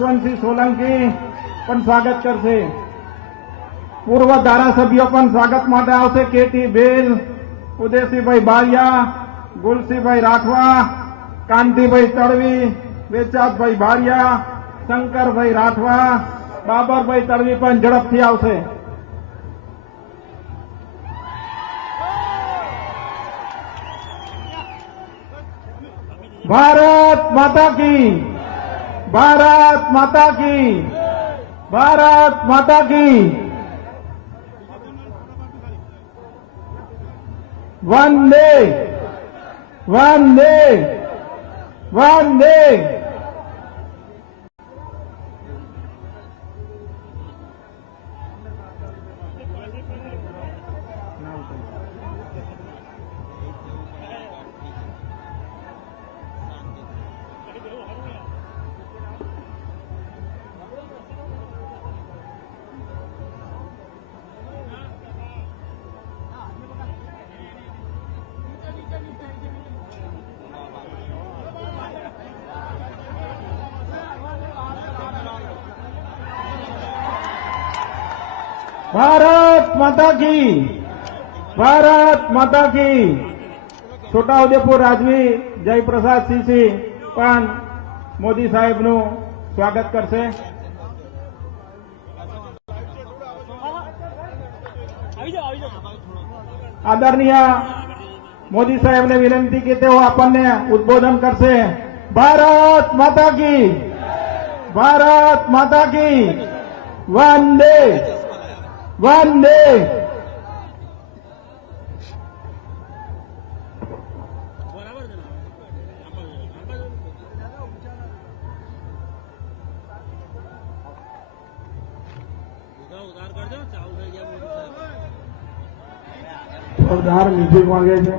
જસવંતસિંહ સોલંકી પણ સ્વાગત કરશે। પૂર્વ ધારાસભ્યો પણ સ્વાગત માટે આવશે। કેટી બેલ, ઉદયસિંહભાઈ બારિયા, ગુલસિંહભાઈ રાઠવા, કાંતિભાઈ તડવી, વેચાતભાઈ બારિયા, શંકરભાઈ રાઠવા, બાબરભાઈ તડવી પણ ઝડપથી આવશે। भारत माता की, भारत माता की, भारत माता की। वंदे वंदे वंदे। भारत माता की, भारत माता की। छोटाउदेपुर રાજવી જયપ્રસાદ સિંહ પણ મોદી સાહેબનું સ્વાગત કરશે। આદરણીય મોદી સાહેબને વિનંતી કે તેઓ આપણને ઉદ્બોધન કરશે। ભારત માતા की, भारत माता की। वंदे वंदे। जोरदार म्यूजिक मांगे છે।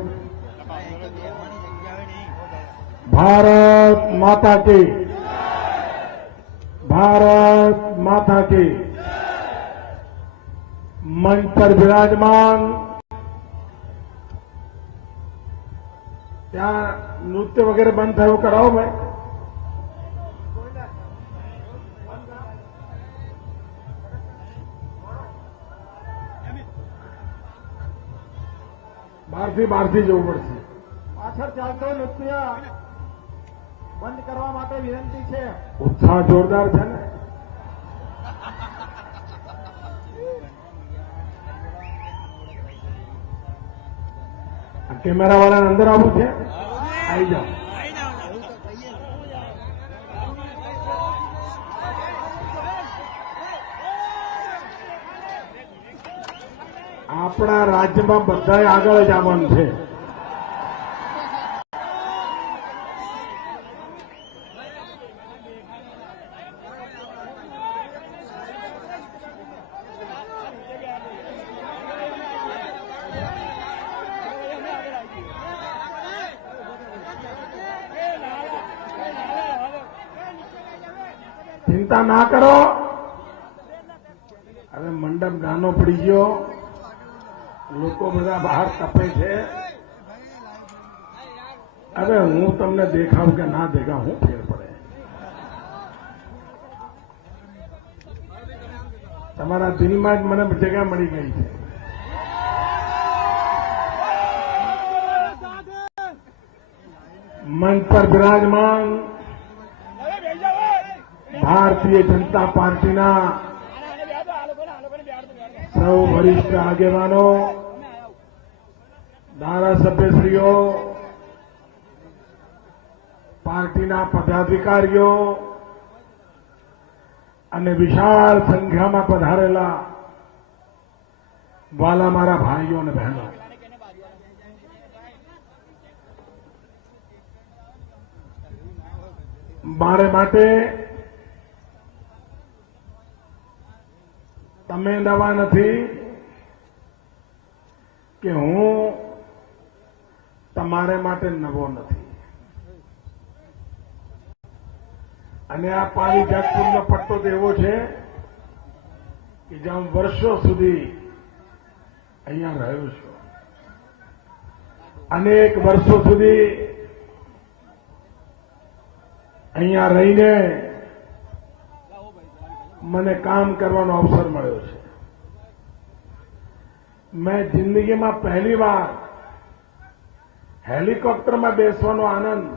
भारत माता की, भारत माता की। मंच पर विराजमान ત્યાં નૃત્ય વગેરે બંધ થયું કરાવો ભાઈ। બહારથી જવું પડશે। પાછળ ચાલતો નૃત્ય બંધ કરવા માટે વિનંતી છે। ઉત્સાહ જોરદાર છે ને। કેમેરા વાળાને અંદર આવવું છે? આવી જાઓ। આપણા રાજ્યમાં બધાએ આગળ જ આવવાનું છે। चिंता ना करो। હવે મંડપ નાનો પડી ગયો, લોકો બધા બહાર તપે છે। હવે હું તમને દેખાવું કે ના દેખાવું, હું ફેર પડે? તમારા દિલમાં જ મને જગ્યા મળી ગઈ છે। મંચ પર બિરાજમાન ભારતીય જનતા પાર્ટીના સૌ વરિષ્ઠ આગેવાનો, ધારાસભ્યશ્રીઓ, પાર્ટીના પદાધિકારીઓ અને વિશાળ સંખ્યામાં પધારેલા વાલા મારા ભાઈઓ અને બહેનો, મારે માટે તમે નવા નથી કે હું તમારે માટે નવો નથી। અને આ પાણી જેતપુરનો પટ્ટો તો એવો છે કે જ્યાં વર્ષો સુધી અહીંયા રહ્યો છું। અનેક વર્ષો સુધી અહીંયા રહીને મને કામ કરવાનો અવસર મળ્યો છે. મેં જિંદગીમાં પહેલીવાર હેલિકોપ્ટરમાં બેસવાનો આનંદ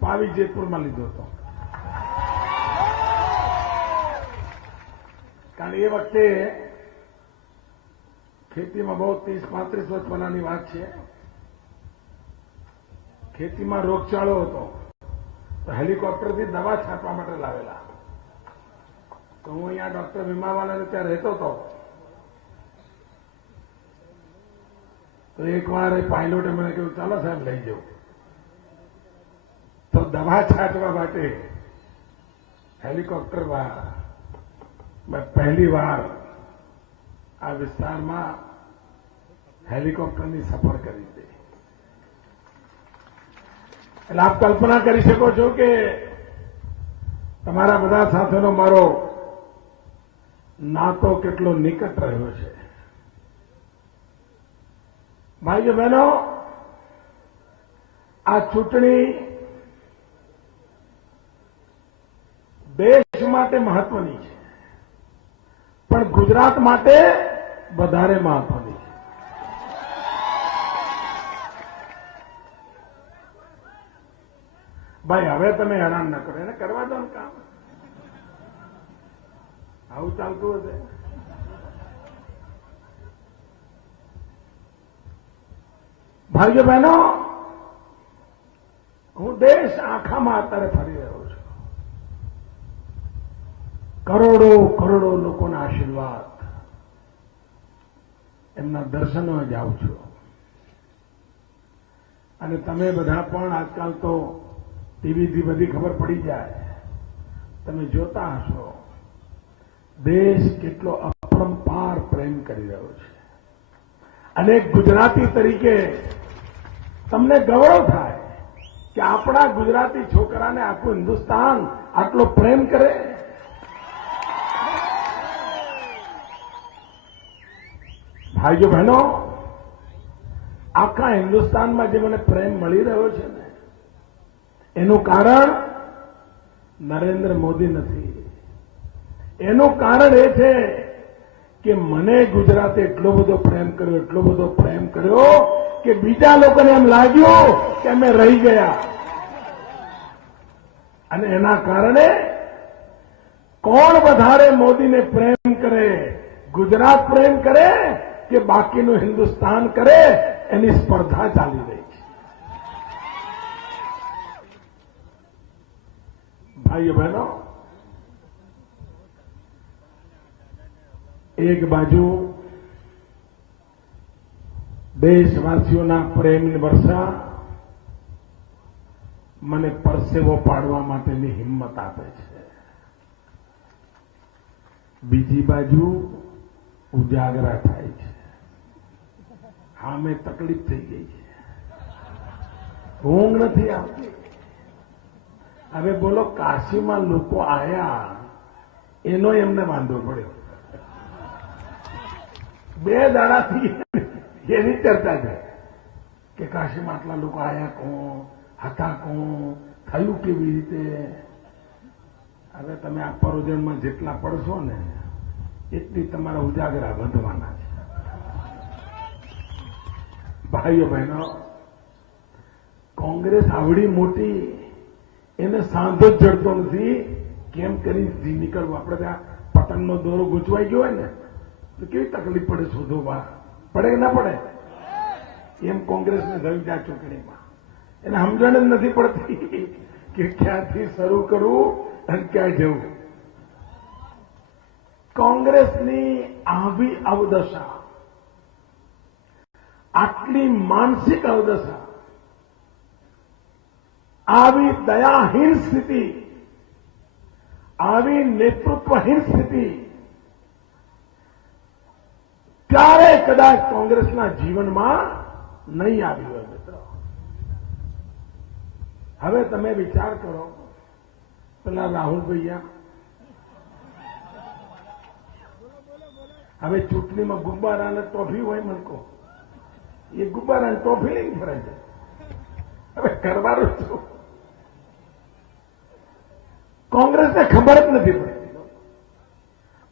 પાવી જેતપુરમાં લીધો હતો. કારણ એ વખતે ખેતીમાં બહુ 30-35 વર્ષ પહેલાની વાત છે. ખેતીમાં રોગચાળો હતો તો હેલિકોપ્ટરથી દવા છાંટવા માટે લાવેલા. તો હું અહીંયા ડોક્ટર વીમાવાલાને ત્યાં રહેતો હતો. તો એકવાર એ પાયલોટે મને કહ્યું, ચાલો સાહેબ લઈ જાઉં. તો દવા છાંટવા માટે હેલિકોપ્ટરમાં મેં પહેલી વાર આ વિસ્તારમાં હેલિકોપ્ટરની સફર કરી હતી. એટલે આપ કલ્પના કરી શકો છો કે તમારા બધા સાથેનો મારો નાતો કેટલો નિકટ રહ્યો છે. ભાઈઓ બહેનો, આ ચૂંટણી દેશ માટે મહત્વની છે, પણ ગુજરાત માટે વધારે મહત્વની છે. ભાઈ હવે તમે હેરાન ન કરો, એને કરવા દો ને કામ. આવું ચાલતું હશે. ભાઈઓ બહેનો, હું દેશ આખામાં અત્યારે ફરી રહ્યો છું. કરોડો કરોડો લોકોના આશીર્વાદ, એમના દર્શનો જાઉં છું. અને તમે બધા પણ આજકાલ તો ટીવીથી બધી ખબર પડી જાય, તમે જોતા હશો દેશ કેટલો અપરંપાર પ્રેમ કરી રહ્યો છે. અને ગુજરાતી તરીકે તમને ગૌરવ થાય કે આપણા ગુજરાતી છોકરાને આખું હિન્દુસ્તાન આટલો પ્રેમ કરે. ભાઈઓ બહેનો, આખા હિન્દુસ્તાનમાં જે મને પ્રેમ મળી રહ્યો છે ને, એનું કારણ નરેન્દ્ર મોદી નથી. એનું કારણ એ છે કે મને ગુજરાતે એટલો બધો પ્રેમ કર્યો કે બીજા લોકોને એમ લાગ્યું કે અમે રહી ગયા. અને એના કારણે કોણ વધારે મોદીને પ્રેમ કરે, ગુજરાત પ્રેમ કરે કે બાકીનું હિન્દુસ્તાન કરે, એની સ્પર્ધા ચાલી રહી છે. ભાઈઓ બહેનો, એક બાજુ દેશવાસીઓના પ્રેમની વર્ષા મને પરસેવો પાડવા માટેની હિંમત આપે છે. બીજી બાજુ ઉજાગરા થાય છે. હા, મેં તકલીફ થઈ ગઈ છે, ઊંઘ નથી આવતી. હવે બોલો, કાશીમાં લોકો આયા એનો એમને વાંધો પડ્યો. 2 દાડાથી એની ચર્ચા છે કે કાશીમાં આટલા લોકો આયા, કોણ હતા, કોણ થયું, કેવી રીતે. હવે તમે આ પરોજણમાં જેટલા પડશો ને એટલી તમારા ઉજાગરા વધવાના છે. ભાઈઓ બહેનો, કોંગ્રેસ આવડી મોટી, એને સાંધો જ જડતો નથી કેમ કરી નીકળવું. આપણે ત્યાં પતંગનો દોરો ગૂંચવાઈ ગયો હોય ને તો કેવી તકલીફ પડે, શોધવા પડે કે ના પડે. એમ કોંગ્રેસને થયું છે આ ચૂંટણીમાં. એને સમજણ જ નથી પડતી કે ક્યાંથી શરૂ કરવું અને ક્યાં જવું. કોંગ્રેસની આવી અવદશા, આટલી માનસિક અવદશા, આવી દયાહીન સ્થિતિ, આવી નેતૃત્વહીન સ્થિતિ ક્યારે કદાચ કોંગ્રેસના જીવનમાં નહીં આવી હોય. મિત્રો, હવે તમે વિચાર કરો, પેલા રાહુલ ભૈયા હવે ચૂંટણીમાં ગુબ્બારાને ટોફી હોય, મલકો એ ગુબ્બારાને ટોફી લઈને ફરે છે. હવે કરવાનું શું? કોંગ્રેસને ખબર જ નથી પડતી.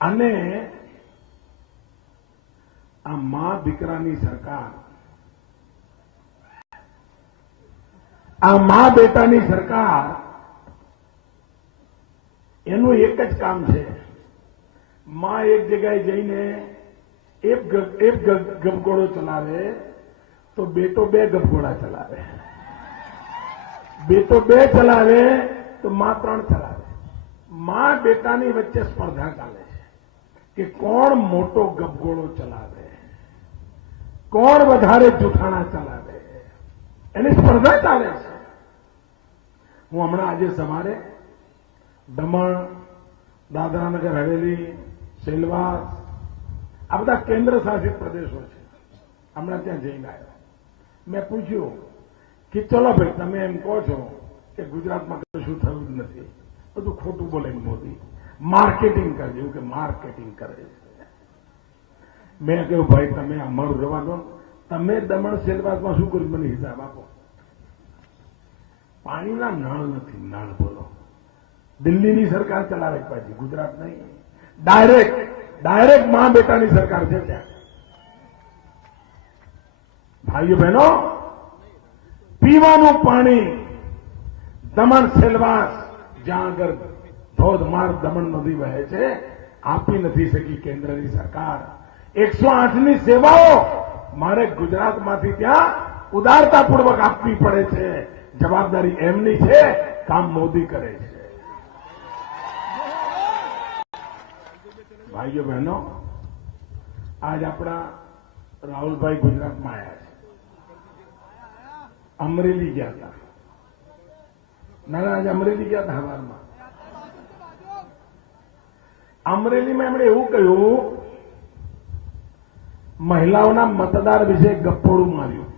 અને આ મા દીકરાની સરકાર, આ મા બેટાની સરકાર, એનું એક જ કામ છે. મા એક જગ્યાએ જઈને એક ગપગોળો ચલાવે તો બેટો 2 ગપગોળા ચલાવે, બેટો 2 ચલાવે તો મા 3 ચલાવે. મા બેટાની વચ્ચે સ્પર્ધા ચાલે છે કે કોણ મોટો ગપગોળો ચલાવે, કોણ વધારે જૂઠાણા ચલાવે, એની સ્પર્ધા ચાલે છે. હું હમણાં આજે સવારે દમણ, દાદરાનગર હવેલી, સેલવાસ, આ બધા કેન્દ્ર શાસિત પ્રદેશો છે, હમણાં ત્યાં જઈને આવ્યો. મેં પૂછ્યું કે ચલો ભાઈ, તમે એમ કહો છો કે ગુજરાતમાં કશું થયું જ નથી, બધું ખોટું બોલે મોદી, માર્કેટિંગ કરે છે, એવું કે માર્કેટિંગ કરે છે. મેં કહ્યું ભાઈ તમે અમારું રવા દો, તમે દમણ સેલવાસમાં શું કર્યું મને હિસાબ આપો. પાણીના નળ નથી, નળ બોલો. દિલ્હીની સરકાર ચલાવે પાછી, ગુજરાત નહીં. ડાયરેક્ટ મા બેટાની સરકાર છે ત્યાં. ભાઈઓ બહેનો, પીવાનું પાણી દમણ સેલવાસ, જ્યાં આગળ ધોધમાર દમણ નદી વહે છે, આપી નથી શકી કેન્દ્રની સરકાર. 108ની સેવાઓ મારે ગુજરાતમાંથી ત્યાં ઉદારતાપૂર્વક આપવી પડે છે. જવાબદારી એમની છે, કામ મોદી કરે છે. ભાઈઓ બહેનો, આજ આપણા રાહુલભાઈ ગુજરાતમાં આવ્યા છે. અમરેલી ગયા હતા. ના, આજે અમરેલી ગયા હતા સવારમાં. અમરેલીમાં એમણે એવું કહ્યું, મહિલાઓના મતદાર વિશે ગપ્પોડું માર્યું.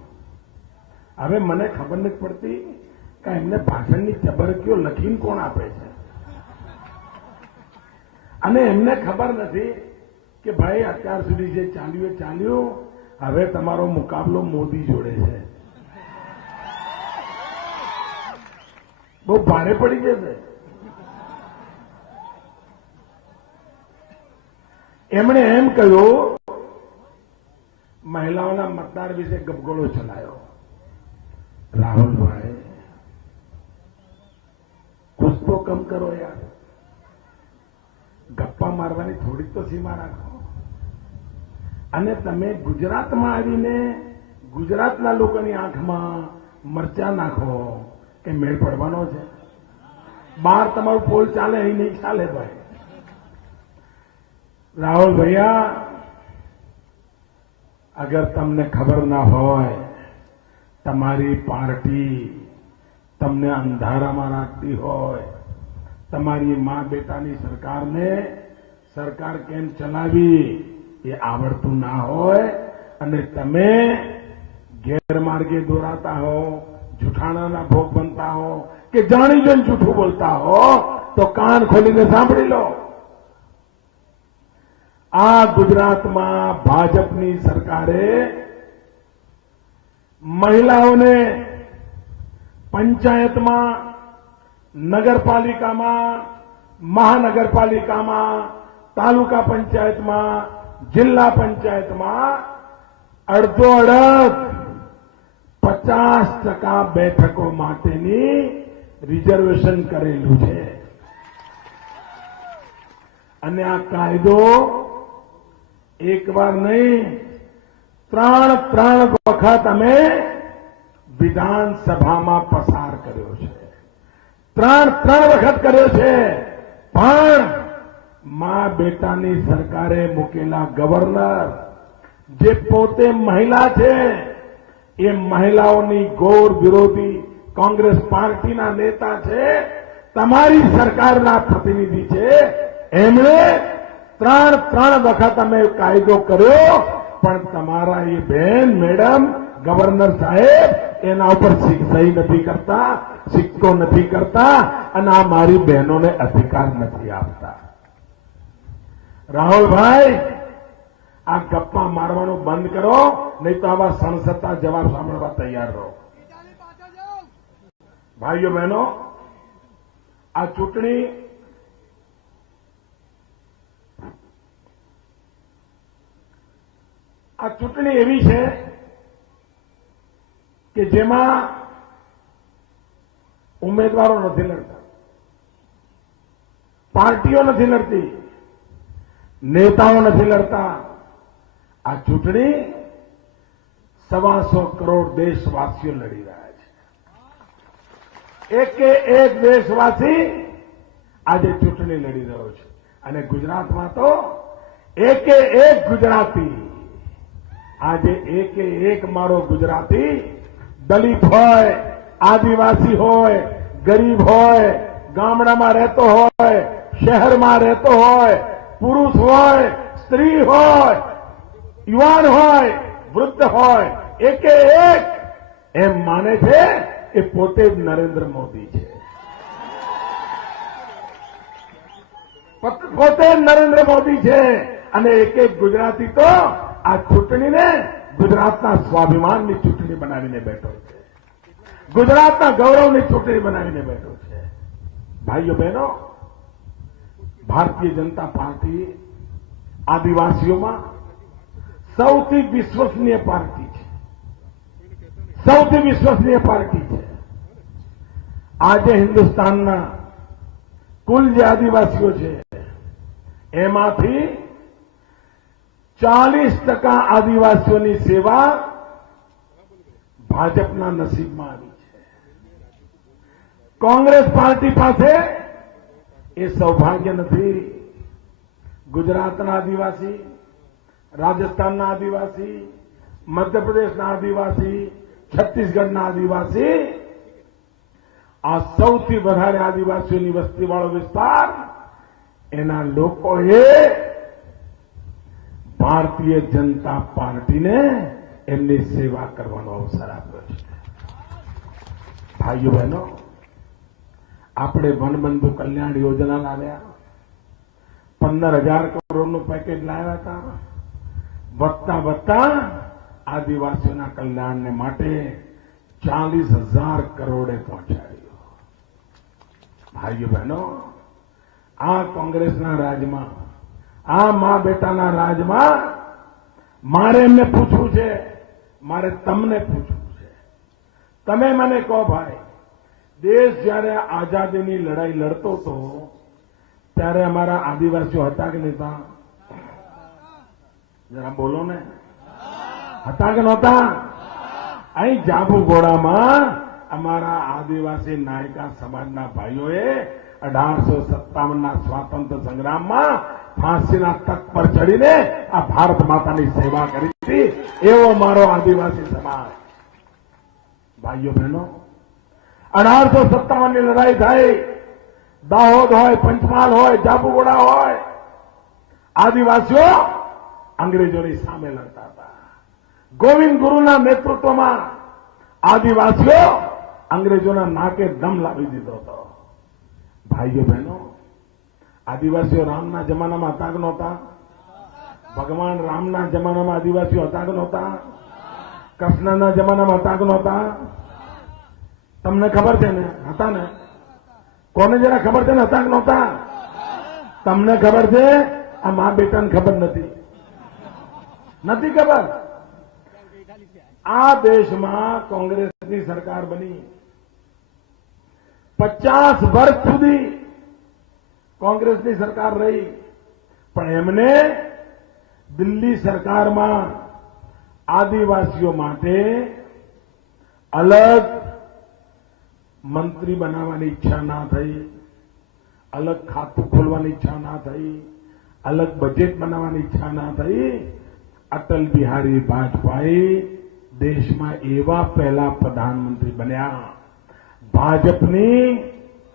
હવે મને ખબર નથી પડતી કે એમને ભાષણની ચબરકીઓ લખીને કોણ આપે છે, અને એમને ખબર નથી કે ભાઈ અત્યાર સુધી જે ચાલ્યું એ ચાલ્યું, હવે તમારો મુકાબલો મોદી જોડે છે. બહુ ભારે પડી જશે. એમણે એમ કહ્યું, મહિલાઓના મતદાર વિશે ગપગોળો ચલાયો. રાહુલભાઈ, કુછ તો કમ કરો યાર, ગપ્પા મારવાની થોડીક તો સીમા રાખો. અને તમે ગુજરાતમાં આવીને ગુજરાતના લોકોની આંખમાં મરચા નાખો કે મેળ પડવાનો છે? બહાર તમારું પોલ ચાલે, અહીં નહીં ચાલે ભાઈ. રાહુલ ભૈયા, અગર તમને ખબર ના હોય, તમારી પાર્ટી તમને અંધારામાં રાખતી હોય, તમારી મા બેટાની સરકારને સરકાર કેમ ચલાવી એ આવડતું ના હોય, અને તમે ગેરમાર્ગે દોરાતા હો, જૂઠાણાના ભોગ બનતા હો, કે જાણી જોઈને જૂઠું બોલતા હો, તો કાન ખોલીને સાંભળી લો. આ ગુજરાતમાં ભાજપની સરકારે મહિલાઓને પંચાયતમાં, નગરપાલિકામાં, મહાનગરપાલિકામાં, તાલુકા પંચાયતમાં, જિલ્લા પંચાયતમાં અડધોઅડધ 50% બેઠકો માટેની રિઝર્વેશન કરેલું છે. અને આ કાયદો એકવાર નહીં, ત્રણ વખત અમે વિધાનસભામાં પસાર કર્યો છે. ત્રણ વખત કર્યો છે. પણ મા બેટાની સરકારે મૂકેલા ગવર્નર, જે પોતે મહિલા છે, એ મહિલાઓની ઘોર વિરોધી કોંગ્રેસ પાર્ટીના નેતા છે, તમારી સરકારના પ્રતિનિધિ છે, એમણે ત્રણ વખત અમે કાયદો કર્યો, પણ તમારા એ બેન, મેડમ, ગવર્નર સાહેબ એના ઉપર સહી નથી કરતા, સિક્કો નથી કરતા, અને આ મારી બહેનોને અધિકાર નથી આપતા. રાહુલભાઈ, આ ગપ્પા મારવાનું બંધ કરો, નહીં તો આવા સણસતા જવાબ સાંભળવા તૈયાર રહો. ભાઈઓ બહેનો, આ ચૂંટણી આ ચૂંટણી એવી છે કે જેમાં ઉમેદવારો નથી લડતા, પાર્ટીઓ નથી લડતી, નેતાઓ નથી લડતા. આ ચૂંટણી 125 કરોડ દેશવાસીઓ લડી રહ્યા છે. એકે એક દેશવાસી આજે ચૂંટણી લડી રહ્યો છે. અને ગુજરાતમાં તો એકે એક ગુજરાતી, આજે એકે એક મારો ગુજરાતી, દલિત હોય, આદિવાસી હોય, ગરીબ હોય, ગામડામાં રહેતો હોય, શહેરમાં રહેતો હોય, પુરુષ હોય, સ્ત્રી હોય, યુવાન હોય, વૃદ્ધ હોય, એકે એક એમ માને છે એ પોતે જ નરેન્દ્ર મોદી છે. પોતે જ નરેન્દ્ર મોદી છે. અને એક એક ગુજરાતી તો આ ચૂંટણીને ગુજરાતના સ્વાભિમાનની ચૂંટણી બનાવીને બેઠો છે, ગુજરાતના ગૌરવની ચૂંટણી બનાવીને બેઠો છે. ભાઈઓ બહેનો, ભારતીય જનતા પાર્ટી આદિવાસીઓમાં સૌથી વિશ્વસનીય પાર્ટી છે, સૌથી વિશ્વસનીય પાર્ટી છે. આજે હિન્દુસ્તાનના કુલ જે આદિવાસીઓ છે એમાંથી 40% આદિવાસીઓની સેવા ભાજપના નસીબમાં આવી છે. કોંગ્રેસ પાર્ટી પાસે એ સૌભાગ્ય નથી. ગુજરાતના આદિવાસી, રાજસ્થાનના આદિવાસી, મધ્યપ્રદેશના આદિવાસી, છત્તીસગઢના આદિવાસી, આ સૌથી વધારે આદિવાસીઓની વસ્તીવાળો વિસ્તાર, એના લોકોએ ભારતીય જનતા પાર્ટીને એમની સેવા કરવાનો અવસર આપ્યો છે. ભાઈઓ બહેનો, આપણે વનબંધુ કલ્યાણ યોજના લાવ્યા, 15,000 કરોડનું પેકેજ લાવ્યા હતા. વધતા વધતા આદિવાસીઓના કલ્યાણને માટે 40,000 કરોડે પહોંચાડ્યો. ભાઈઓ બહેનો, આ કોંગ્રેસના રાજમાં, આ મા બેટાના રાજમાં મારે એમને પૂછવું છે, મારે તમને પૂછવું છે. તમે મને કહો ભાઈ, દેશ જ્યારે આઝાદીની લડાઈ લડતો હતો ત્યારે અમારા આદિવાસીઓ હતા કે નહોતા? જરા બોલો ને, હતા કે નહોતા? અહીં જાંબુઘોડામાં અમારા આદિવાસી નાયકા સમાજના ભાઈઓએ 1857ના સ્વાતંત્ર્ય સંગ્રામમાં ફાંસીના તક પર ચડીને આ ભારત માતાની સેવા કરી હતી. એવો મારો આદિવાસી સમાજ. ભાઈઓ બહેનો, 1857ની લડાઈ થઈ, દાહોદ હોય, પંચમહાલ હોય, જાંબુઘોડા હોય, આદિવાસીઓ અંગ્રેજોની સામે લડતા હતા. ગોવિંદ ગુરુના નેતૃત્વમાં આદિવાસીઓ અંગ્રેજોના નાકે દમ લાવી દીધો હતો. ભાઈઓ બહેનો, આદિવાસીઓ રામના જમાનામાં હતા કે નહોતા? ભગવાન રામના જમાનામાં આદિવાસીઓ હતા કે નહોતા? કૃષ્ણના જમાનામાં હતા કે નહોતા? તમને ખબર છે ને? હતા ને? કોને જરા ખબર છે ને હતા કે નહોતા? તમને ખબર છે? આ મા બેટાને ખબર નથી. નથી ખબર. આ દેશમાં કોંગ્રેસની સરકાર બની, 50 વર્ષ સુધી કોંગ્રેસની સરકાર રહી, પણ એમને દિલ્હી સરકારમાં આદિવાસીઓ માટે અલગ મંત્રી બનાવવાની ઈચ્છા ના થઈ, અલગ ખાતું ખોલવાની ઈચ્છા ના થઈ, અલગ બજેટ બનાવવાની ઈચ્છા ના થઈ. અટલ બિહારી વાજપેયી દેશમાં એવા પહેલા પ્રધાનમંત્રી બન્યા, ભાજપની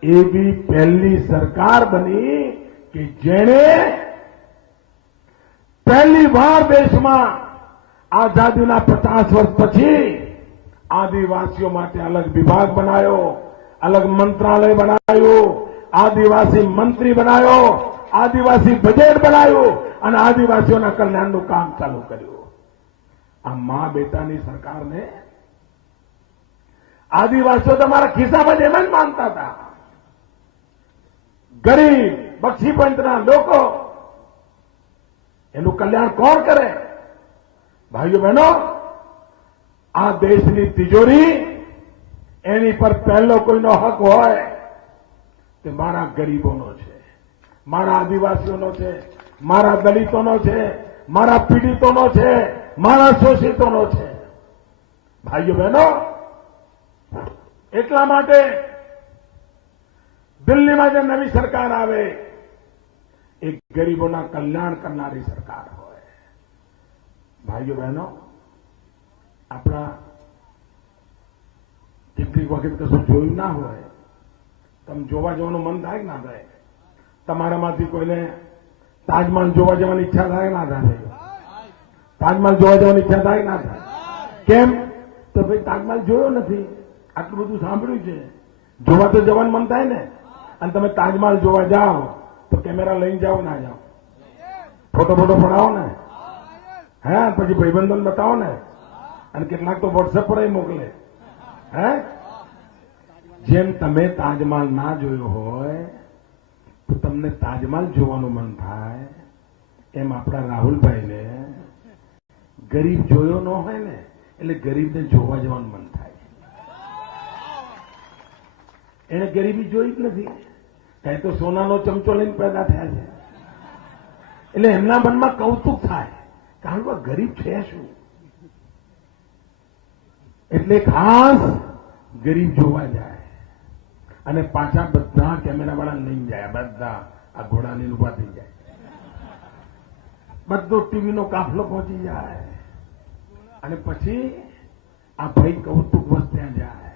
એવી પહેલી સરકાર બની કે જેણે પહેલી વાર દેશમાં આઝાદીના 50 વર્ષ પછી આદિવાસીઓ માટે અલગ વિભાગ બનાવ્યો, અલગ મંત્રાલય બનાવ્યું, આદિવાસી મંત્રી બનાવ્યો, આદિવાસી બજેટ બનાવ્યું અને આદિવાસીઓના કલ્યાણનું કામ ચાલુ કર્યું. આ મા બેટાની સરકારને આદિવાસીઓ તમારા ખિસ્સામાં એમ જ માનતા હતા. ગરીબ બક્ષીપંચના લોકો, એનું કલ્યાણ કોણ કરે? ભાઈઓ બહેનો, આ દેશની તિજોરી એની પર પહેલો કોઈનો હક હોય તે મારા ગરીબોનો છે, મારા આદિવાસીઓનો છે, મારા દલિતોનો છે, મારા પીડિતોનો છે, મારા શોષિતોનો છે. ભાઈઓ બહેનો, એટલા માટે દિલ્હીમાં જે નવી સરકાર આવે એ ગરીબોના કલ્યાણ કરનારી સરકાર હોય. ભાઈઓ બહેનો, આપણા કેટલીક વખત કશું જોયું ના હોય, તમે જોવા જવાનું મન થાય કે ના થાય? તમારામાંથી કોઈને તાજમહેલ જોવા જવાની ઈચ્છા થાય કે ના થાય? તાજમહેલ જોવા જવાની ઈચ્છા થાય કે ના થાય? કેમ? તો ભાઈ તાજમહેલ જોયો નથી, આટલું બધું સાંભળ્યું છે, જોવા તો જવાનું મન થાય ને. અને તમે તાજમહેલ જોવા જાઓ તો કેમેરા લઈને જાઓ ના જાઓ? ફોટો પડાવો ને, હે? પછી ભાઈબંધોને બતાવો ને, અને કેટલાક તો વોટ્સએપ પર મોકલે. હે? જેમ તમે તાજમહેલ ના જોયો હોય તો તમને તાજમહેલ જોવાનું મન થાય, એમ આપણા રાહુલભાઈને ગરીબ જોયો ન હોય ને એટલે ગરીબને જોવા જવાનું મન થાય. એને ગરીબી જોઈ જ નથી, કઈ તો સોનાનો ચમચો લઈને પેદા થયા છે, એટલે એમના મનમાં કૌતુક થાય કે આ ગરીબ છે શું, એટલે ખાસ ગરીબ જોવા જાય અને પાછા બધા કેમેરાવાળા લઈને જાય, બધા આ ઘોડાની ઉભા થઈ જાય, બધો ટીવીનો કાફલો પહોંચી જાય અને પછી આ ભાઈ કૌતુક વસ્તુ ત્યાં જાય.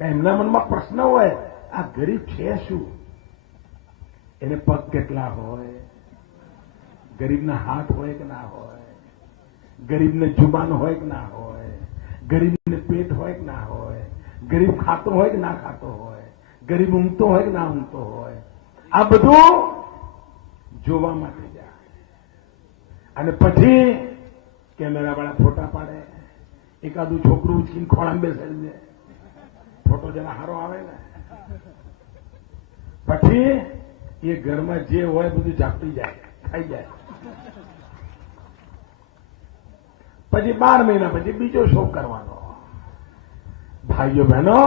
એમના મનમાં પ્રશ્ન હોય, આ ગરીબ છે શું? એને પગ કેટલા હોય, ગરીબના હાથ હોય કે ના હોય, ગરીબને જુબાન હોય કે ના હોય, ગરીબને પેટ હોય કે ના હોય, ગરીબ ખાતો હોય કે ના ખાતો હોય, ગરીબ ઊંઘતો હોય કે ના ઊંઘતો હોય, આ બધું જોવા માટે જાય. અને પછી કેમેરાવાળા ફોટા પાડે, એકાદું છોકરું ઉચકીને ખોળામાં બેસાડી દે, ફોટો જરા સારો આવે ને. પછી એ ઘરમાં જે હોય બધું ઝાપટી જાય, ખાઈ જાય. પછી 12 મહિના પછી બીજો શો કરવાનો. ભાઈઓ બહેનો,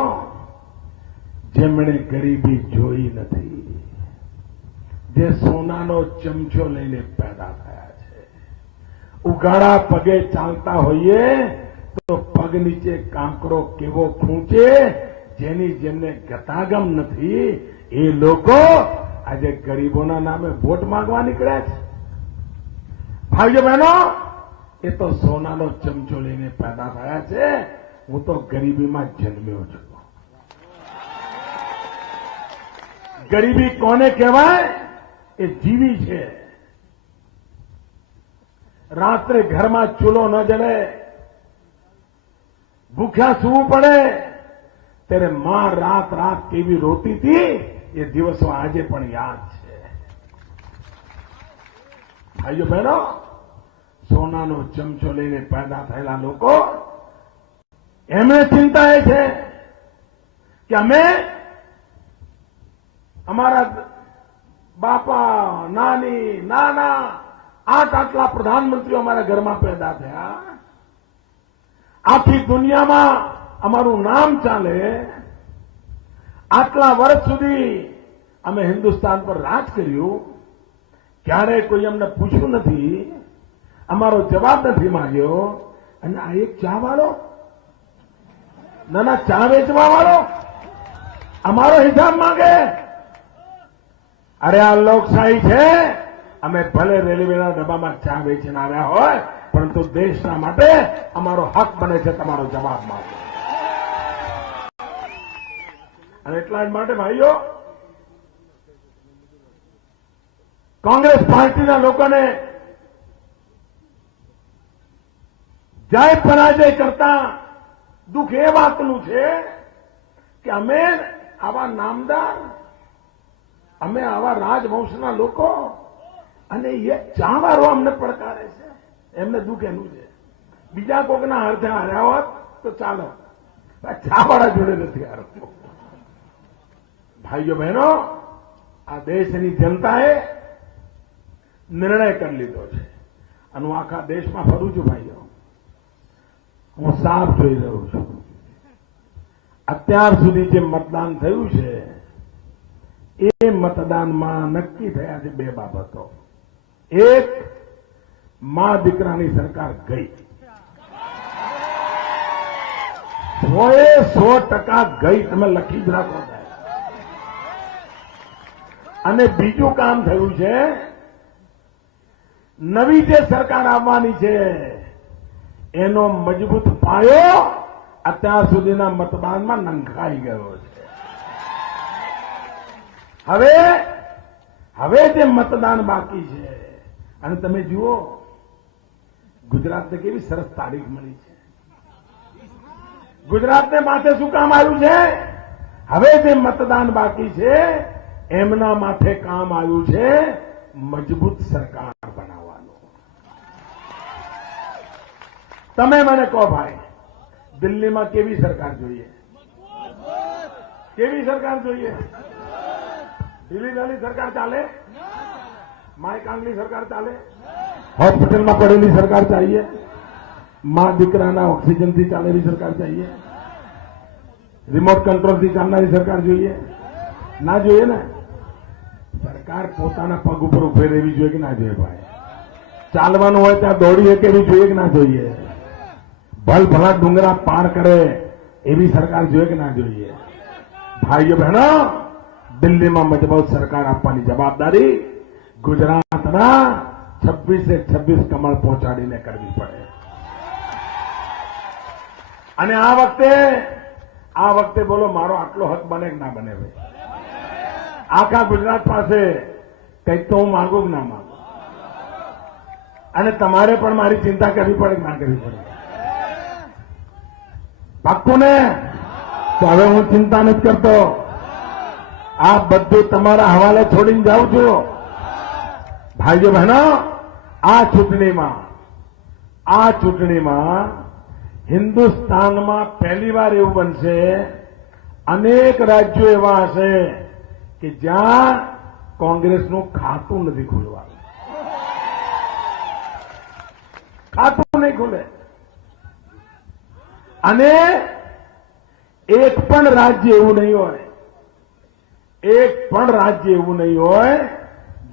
જેમણે ગરીબી જોઈ નથી, જે સોનાનો ચમચો લઈને પેદા થયા છે, ઉઘાડા પગે ચાલતા હોઈએ તો પગ નીચે કાંકરો કેવો ખૂંચે, જેમને ગતાગમ નથી, એ લોકો આજે ગરીબોના નામે વોટ માંગવા નીકળ્યા છે. ભાઈઓ બહેનો, એ તો સોનાનો ચમચો લઈને પેદા થયા છે, હું તો ગરીબીમાં જન્મ્યો છું. ગરીબી કોને કહેવાય? એ જીવી છે. રાત્રે ઘરમાં ચૂલો ન જલે, ભૂખ્યા સૂવું પડે, ત્યારે માં રાત કેવી રોતી હતી એ દિવસો આજે પણ યાદ છે. ભાઈઓ બહેનો, સોનાનો ચમચો લઈને પેદા થયેલા લોકો, એમને ચિંતા એ છે કે અમે અમારા બાપા, નાની, નાના, આટલા પ્રધાનમંત્રીઓ અમારા ઘરમાં પેદા થયા, આખી દુનિયામાં અમારું નામ ચાલે, આટલા વર્ષ સુધી અમે હિન્દુસ્તાન પર રાજ કર્યું, ક્યારેય કોઈ અમને પૂછ્યું નથી, અમારો જવાબ નથી માંગ્યો, અને આ એક ચા વાળો, નાના ચા વેચવા વાળો અમારો હિસાબ માંગે. અરે આ લોકશાહી છે, અમે ભલે રેલવેના ડબ્બામાં ચા વેચીને આવ્યા હોય, પરંતુ દેશના માટે અમારો હક બને છે તમારો જવાબ માંગો. અને એટલા જ માટે ભાઈઓ, કોંગ્રેસ પાર્ટીના લોકોને જય પરાજય કરતા દુઃખ એ વાતનું છે કે અમે આવા નામદાર, અમે આવા રાજવંશના લોકો, અને એ ચાવારો અમને પડકારે છે. એમને દુઃખ એનું છે. બીજા કોકના અર્થે હાર્યા હોત તો ચાલો, ચાવાળા જોડે નથી હારતો. ભાઈઓ બહેનો, આ દેશની જનતાએ નિર્ણય કરી લીધો છે, અને હું આખા દેશમાં ફરું છું ભાઈઓ. હું સાફ જોઈ રહ્યો છું. અત્યાર સુધી જે મતદાન થયું છે એ મતદાનમાં નક્કી થયા છે બે બાબતો. એક, મા દીકરાની સરકાર ગઈ, 100% ગઈ, તમે લખી જ રાખો. અને બીજું કામ થયું છે, નવી જે સરકાર આવવાની છે એનો મજબૂત પાયો અત્યાર સુધીના મતદાનમાં નંખાઈ ગયો છે. હવે જે મતદાન બાકી છે, અને તમે જુઓ ગુજરાતને કેવી સરસ તારીખ મળી છે. ગુજરાતને માથે શું કામ આવ્યું છે? હવે જે મતદાન બાકી છે એમના માથે કામ આવ્યું છે મજબૂત સરકાર બનાવવાનું. તમે મને કહો ભાઈ, દિલ્હીમાં કેવી સરકાર જોઈએ? કેવી સરકાર જોઈએ? ઢીલી સરકાર ચાલે? માય કાંગલી સરકાર ચાલે? હોસ્પિટલમાં પડેલી સરકાર चाहिए? મા દીકરાના ઓક્સિજનથી ચાલેલી સરકાર चाहिए? રિમોટ કંટ્રોલથી ચાલનારી સરકાર જોઈએ? ના જોઈએ ને. સરકાર પોતાના પગ ઉપર ઉભી રહેવી જોઈએ કે ના જોઈએ ભાઈ? ચાલવાનું હોય ત્યાં દોડી શકે એવી જોઈએ કે ના જોઈએ? ભલ ભલા ડુંગરા પાર કરે એવી સરકાર જોઈએ કે ના જોઈએ? ભાઈઓ બહેનો, દિલ્હીમાં મજબૂત સરકાર આપવાની જવાબદારી ગુજરાતના 26 કમળ પહોંચાડીને કરવી પડે. અને આ વખતે બોલો મારો આટલો હક બને કે ના બને ભાઈ? આખા ગુજરાત પાસે કંઈક તો હું માંગુ કે ના માંગુ? અને તમારે પણ મારી ચિંતા કરવી પડે કે ના કરવી પડે? પાક્કું ને? તો હવે હું ચિંતા નથી કરતો. આ બધું તમારા હવાલે છોડીને જાઉં છું. ભાઈઓ બહેનો, આ ચૂંટણીમાં હિન્દુસ્તાનમાં પહેલીવાર એવું બનશે, અનેક રાજ્યો એવા હશે કે જ્યાં કોંગ્રેસનું ખાતું નથી ખોલવાનું. ખાતું નહીં ખુલે. અને એક પણ રાજ્ય એવું નહીં હોય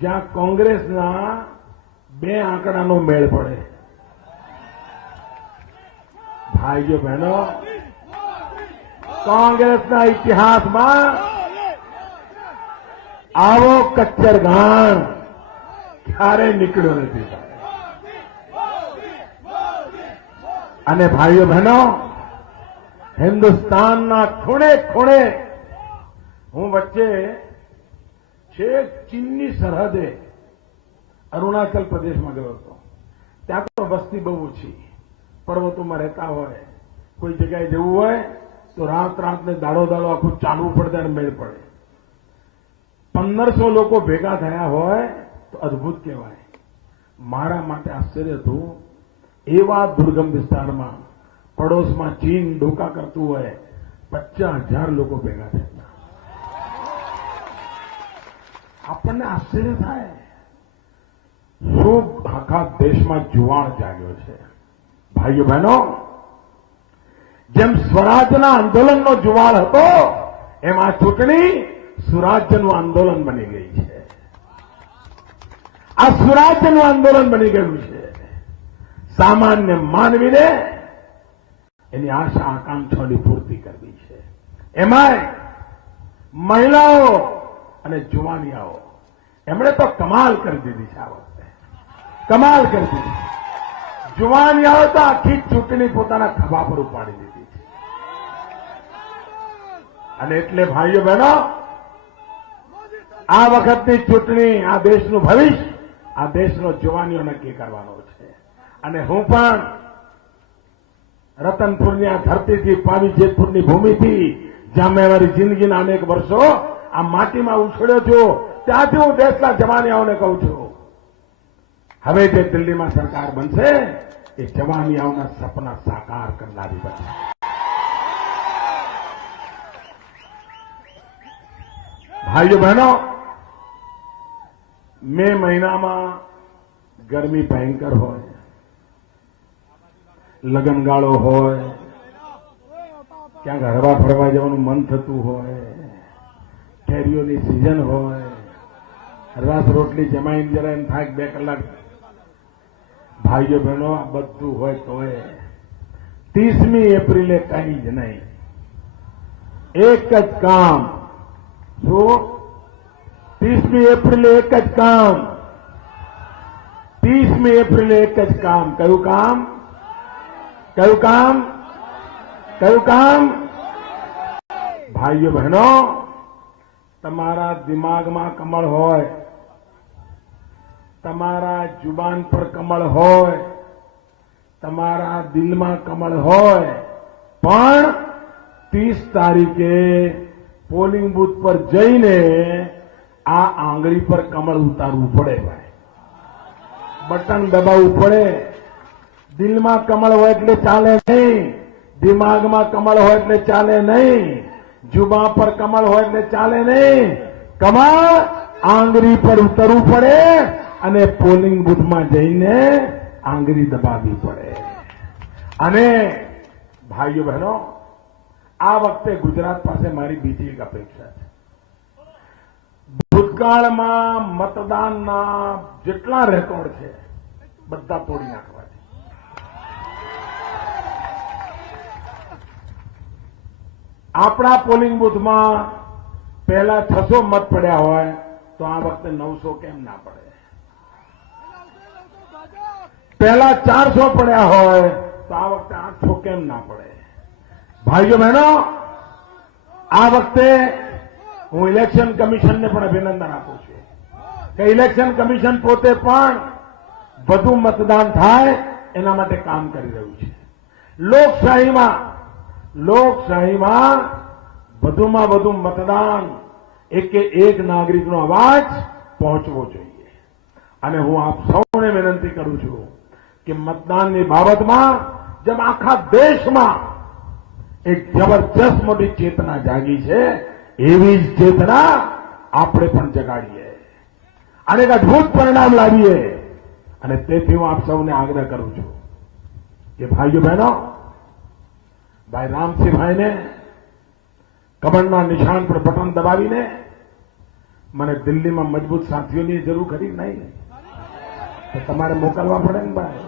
જ્યાં કોંગ્રેસના 2 આંકડાનો મેળ પડે. ભાઈઓ બહેનો, કોંગ્રેસના ઇતિહાસમાં આવો કચ્ચર ઘાણ ક્યારેય નીકળ્યો નથી. અને ભાઈઓ બહેનો, હિન્દુસ્તાનના ખૂણે ખૂણે, હું વચ્ચે છેક ચીનની સરહદે અરુણાચલ પ્રદેશમાં ગયો હતો. ત્યાં તો વસ્તી બહુ ઓછી, પર્વતોમાં રહેતા હોય, કોઈ જગ્યાએ જવું હોય તો રાતને દાડો આખું ચાલવું પડે અને મેળ પડે. 1500 લોકો ભેગા થયા હોય તો અદભુત કહેવાય. મારા માટે આશ્ચર્ય હતું, એવા દુર્ગમ વિસ્તારમાં પડોશમાં ચીન ડોકા કરતું હોય, 50,000 લોકો ભેગા થયા. આપણને આશ્ચર્ય થાય, શું આખા દેશમાં જુવાળ જાગ્યો છે. ભાઈઓ બહેનો, જેમ સ્વરાજના આંદોલનનો જુવાળ હતો, એમ આ ચૂંટણી સુરાજ્યનું આંદોલન બની ગઈ છે. આ સુરાજ્યનું આંદોલન બની ગયું છે. સામાન્ય માનવીને એની આશા આકાંક્ષાની પૂર્તિ કરવી છે. એમાંય મહિલાઓ અને જુવાનિયાઓ, એમણે તો કમાલ કરી દીધી છે. આ વખતે કમાલ કરી દીધી. જુવાનિયાઓ તો આખી ચૂંટણી પોતાના ખભા પર ઉપાડી દીધી છે. અને એટલે ભાઈઓ બહેનો, આ વખતની ચૂંટણી આ દેશનું ભવિષ્ય, આ દેશનો જુવાનીઓ નક્કી કરવાનો છે. અને હું પણ રતનપુરની આ ધરતીથી, પાવી જેતપુરની ભૂમિથી, જ્યાં મેં મારી જિંદગીના અનેક વર્ષો આ માટીમાં ઉછળ્યો છું, ત્યાંથી હું દેશના જવાનિયાઓને કહું છું, હવે જે દિલ્હીમાં સરકાર બનશે એ જવાનિયાઓના સપના સાકાર કરનારી બનશે. ભાઈઓ બહેનો, મે મહિનામાં ગરમી ભયંકર હોય, લગનગાળો હોય, ક્યાંક હરવા ફરવા જવાનું મન થતું હોય, કેરીઓની સિઝન હોય, રસ રોટલી જમાઈને જરા એમ થાય 2 કલાક ભાઈઓ બહેનો આ બધું હોય તોય 30મી એપ્રિલે કંઈ જ નહીં, એક જ કામ. શું? 30મી એપ્રિલે એક જ કામ. 30મી એપ્રિલે એક જ કામ. કયું કામ? કયું કામ? કયું કામ? ભાઈઓ બહેનો, તમારા દિમાગમાં કમળ હોય, તમારા જુબાન પર કમળ હોય, તમારા દિલમાં કમળ હોય, પણ 30 તારીખે પોલિંગ બૂથ પર જઈને આ આંગળી પર કમળ ઉતારવું પડે ભાઈ, બટન દબાવવું પડે. દિલમાં કમળ હોય એટલે ચાલે નહીં, દિમાગમાં કમળ હોય એટલે ચાલે નહીં, જુબા પર કમળ હોય એટલે ચાલે નહીં. કમળ આંગળી પર ઉતરવું પડે અને પોલિંગ બૂથમાં જઈને આંગળી દબાવવી પડે. અને ભાઈઓ બહેનો, આ વખતે ગુજરાત પાસે મારી બીજી એક અપેક્ષા છે. ભૂતકાળમાં મતદાનના જેટલા રેકોર્ડ છે બધા તોડી નાખવા છે. આપણા પોલિંગ બૂથમાં પહેલા 600 મત પડ્યા હોય તો આ વખતે 900 કેમ ના પડે? પહેલા 400 પડ્યા હોય તો આ વખતે 800 કેમ ના પડે? ભાઈઓ બહેનો, આ વખતે હું ઇલેક્શન કમિશનને પણ અભિનંદન આપું છું કે ઇલેક્શન કમિશન પોતે પણ વધુ મતદાન થાય એના માટે કામ કરી રહ્યું છે. લોકશાહીમાં વધુમાં વધુ મતદાન એક નાગરિકનો અવાજ પહોંચવો જોઈએ. અને હું આપ સૌને વિનંતી કરું છું કે મતદાનની બાબતમાં જેમ આખા દેશમાં એક જબરજસ્ત મોટી ચેતના જાગી છે, એવી જ ચેતના આપણે પણ જગાડીએ અને એક અદભુત પરિણામ લાવીએ. અને તેથી હું આપ સૌને આગ્રહ કરું છું કે ભાઈઓ બહેનો, ભાઈ રામસિંહભાઈને કમળના નિશાન પર બટન દબાવીને મને દિલ્હીમાં મજબૂત સાથીઓની જરૂર ખરી નહીં, તો તમારે મોકલવા પડે ને ભાઈ.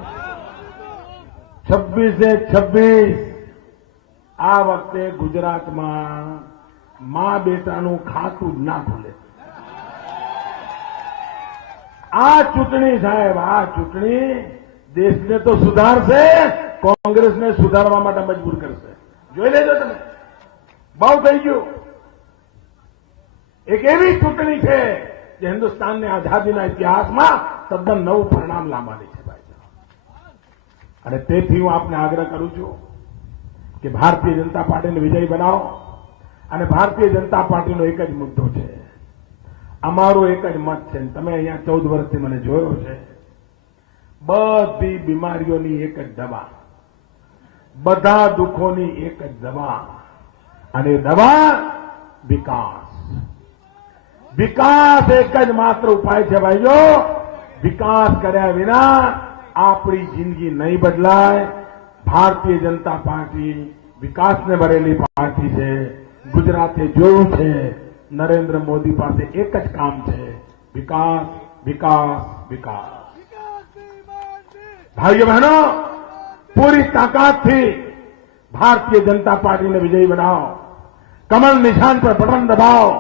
26 આ વખતે ગુજરાતમાં મા બેટાનું ખાતું જ ના ખુલે. આ ચૂંટણી સાહેબ, આ ચૂંટણી દેશને તો સુધારશે, કોંગ્રેસને સુધારવા માટે મજબૂર કરશે. જોઈ લેજો તમે, બહુ થઈ ગયું. એક એવી ચૂંટણી છે જે હિન્દુસ્તાનની આઝાદીના ઇતિહાસમાં તદ્દન નવું પરિણામ લાવવાની છે ભાઈ. અને તેથી હું આપને આગ્રહ કરું છું કે ભારતીય જનતા પાર્ટીને વિજયી બનાવો. અને ભારતીય જનતા પાર્ટીનો એક જ મુદ્દો છે, અમારો એક જ મત છે. તમે અહીંયા 14 વર્ષથી મને જોયો છે. બધી બીમારીઓની એક જ દવા, બધા દુઃખોની એક જ દવા, અને દવા વિકાસ. વિકાસ એક જ માત્ર ઉપાય છે ભાઈઓ. વિકાસ કર્યા વિના આપણી જિંદગી નહીં બદલાય. ભારતીય જનતા પાર્ટી વિકાસને ભરેલી પાર્ટી છે. ગુજરાતે જોયું છે, નરેન્દ્ર મોદી પાસે એક જ કામ છે, વિકાસ, વિકાસ, વિકાસ. ભાઈઓ બહેનો, પૂરી તાકાતથી ભારતીય જનતા પાર્ટીને વિજયી બનાવો. કમળ નિશાન પર બટન દબાવો.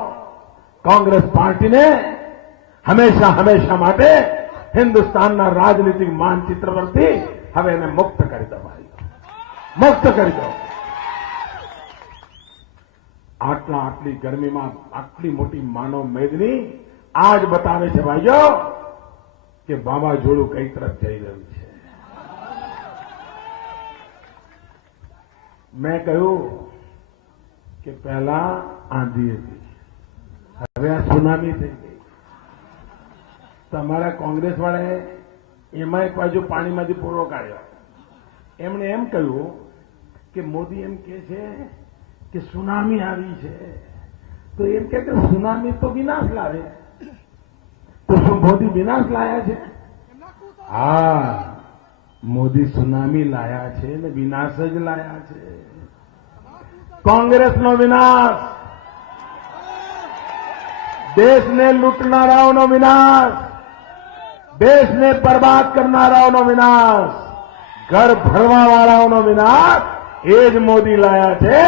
કોંગ્રેસ પાર્ટીને હંમેશા માટે હિન્દુસ્તાનના રાજનીતિક માનચિત્ર પરથી હવે એને મુક્ત કરી દો ભાઈ, મુક્ત કરી દો. આટલી ગરમીમાં આટલી મોટી માનવ મેદની આજ બતાવે છે ભાઈઓ કે વાવાઝોડું કઈ તરફ જઈ રહ્યું છે. મેં કહ્યું કે પહેલા આંધી હતી, હવે આ સુનામી થઈ ગઈ. તમારા કોંગ્રેસ વાળાએ એમાં એક બાજુ પાણીમાંથી પૂરો કાઢ્યો. એમણે એમ કહ્યું કે મોદી એમ કહે છે કે સુનામી આવી છે, તો એમ કે સુનામી તો વિનાશ લાવે, તો શું મોદી વિનાશ લાયા છે? હા, મોદી સુનામી લાયા છે ને વિનાશ જ લાયા છે. કોંગ્રેસનો વિનાશ, દેશને લૂંટનારાઓનો વિનાશ, દેશને બરબાદ કરનારાઓનો વિનાશ, ઘર ભરવાવાળાઓનો વિનાશ એ જ મોદી લાયા છે,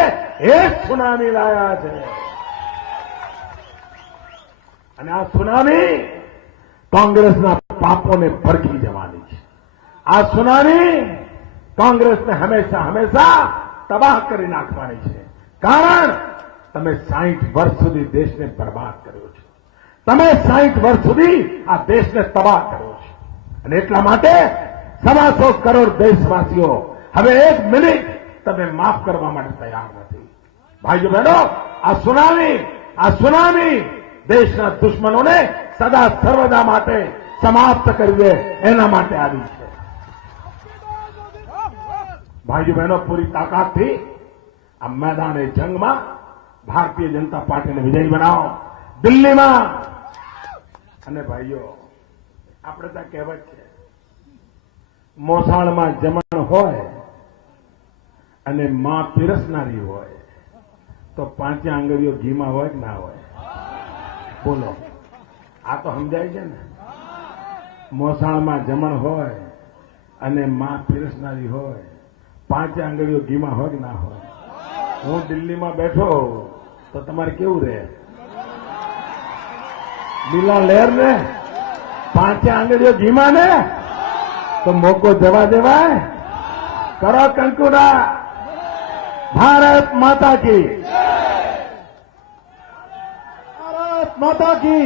એ જ સુનામી લાયા છે. અને આ સુનામી કોંગ્રેસના પાપોને ભરખી જવાની છે. આ સુનામી કોંગ્રેસને હંમેશા હંમેશા તબાહ કરી નાખવાની છે. કારણ તમે 60 વર્ષ સુધી દેશને બરબાદ કર્યો છે. તમે 60 વર્ષ સુધી આ દેશને તબાહ કર્યો છે. અને એટલા માટે 125 કરોડ દેશવાસીઓ હવે 1 મિનિટ તમે માફ કરવા માટે તૈયાર નથી. ભાઈઓ બહેનો, આ સુનામી દેશના દુશ્મનોને સદા સર્વદા માટે સમાપ્ત કરી દે એના માટે આવી છે. ભાઈઓ બહેનો, પૂરી તાકાતથી આ મેદાને જંગમાં ભારતીય જનતા પાર્ટીને વિજયી બનાવો દિલ્હીમાં. અને ભાઈઓ, આપણે ત્યાં કહેવત છે, મોસાળમાં જમણ હોય અને માં પીરસનારી હોય તો 5 આંગળીઓ ઘીમાં હોય કે ના હોય? બોલો, આ તો સમજાય છે ને? મોસાળમાં જમણ હોય અને માં પીરસનારી હોય, 5 આંગળીઓ ઘીમાં હોય કે ના હોય? હું દિલ્હીમાં બેઠો તો તમારે કેવું રહે? લીલા લહેર ને 5 આંગળીઓ ઘીમાં ને તો મોકો જવા દેવાય? કરો કંકુડા. ભારત માતા કી, भारत माता की,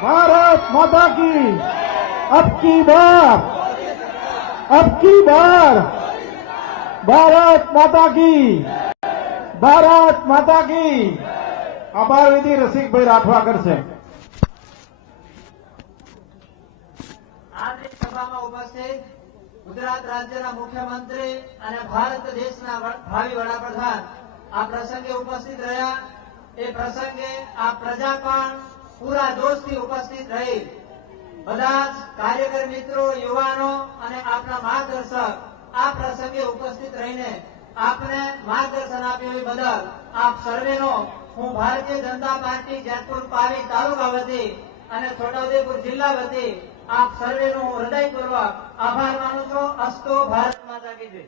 भारत माता की. अब की बार भारत माता की, भारत माता की. આભાર વિધિ રસિકભાઈ રાઠવા કરશે. આજની સભામાં ઉપસ્થિત ગુજરાત રાજ્યના મુખ્યમંત્રી અને ભારત દેશના ભાવિ વડાપ્રધાન આ પ્રસંગે ઉપસ્થિત રહ્યા. એ પ્રસંગે આ પ્રજા પણ પૂરા જોશથી ઉપસ્થિત રહી. બધા જ કાર્યકર મિત્રો, યુવાનો અને આપના માર્ગદર્શક આ પ્રસંગે ઉપસ્થિત રહીને આપને માર્ગદર્શન આપ્યું એ બદલ આપ સર્વેનો હું ભારતીય જનતા પાર્ટી જેતપુર પાવી તાલુકા વતી અને છોટાઉદેપુર જિલ્લા વતી આપ સર્વેનો હું હૃદયપૂર્વક આભાર માનું છું. અસ્તુ ભારત માતા કી જય.